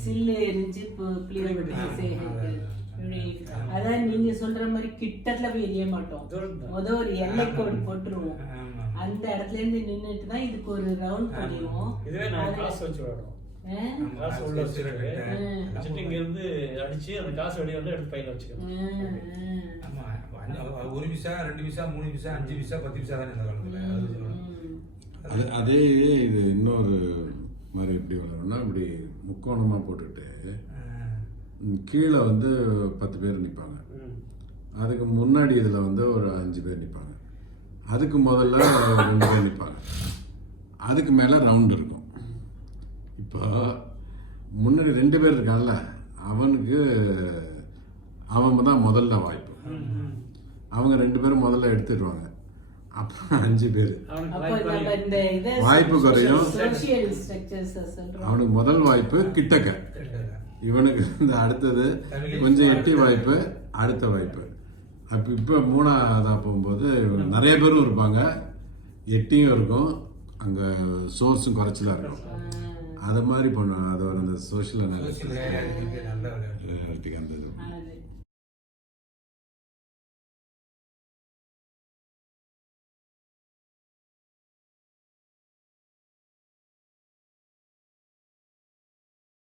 சில்லு எரிஞ்சு அதான் நீங்க சொல்ற மாதிரி கிட்டத்துல போய் எரிய மாட்டோம். முத ஒரு எல்லை கோடு போட்டுருவோம். அந்த இடத்துல இருந்து நின்னுட்டு தான் இதுக்கு ஒரு ரவுண்ட் பண்ணிடுவோம் இதுவே நான் கிளாஸ் வச்சு விளையாடுவோம் இங்க இருந்து அடிச்சு அந்த காசு வெளியே எடுத்து பையில வச்சுக்கணும். ஒரு விசா ரெண்டு விசா மூணு விசா அஞ்சு விசா பத்து விசா தான் இந்த அதே இது இன்னொரு எப்படி வளரும்னா இப்படி முக்கோணமாக போட்டுட்டு கீழே வந்து பத்து பேர் நிற்பாங்க. அதுக்கு முன்னாடி இதில் வந்து ஒரு அஞ்சு பேர் நிற்பாங்க அதுக்கு முதல்ல ரெண்டு பேர் நிற்பாங்க அதுக்கு மேலே ரவுண்ட் இருக்கும். இப்போ முன்னாடி ரெண்டு பேர் இருக்கான்ல அவனுக்கு அவன் தான் முதல்ல வாய்ப்பு. அவங்க ரெண்டு பேரும் முதல்ல எடுத்துடுவாங்க அப்புறம் அஞ்சு பேர். அப்போ வாய்ப்பு குறையும். அவனுக்கு முதல் வாய்ப்பு கிட்டக்க. இவனுக்கு இந்த அடுத்தது கொஞ்சம் எட்டி வாய்ப்பு அடுத்த வாய்ப்பு. அப்போ இப்போ மூணாவதாக போகும்போது நிறைய பேரும் இருப்பாங்க. எட்டியும் இருக்கும். அங்கே சோர்ஸும் குறைச்சலாக இருக்கும். அது மாதிரி பண்ண அது ஒரு அந்த சோஷியல் அனாலிட்டிக் அந்த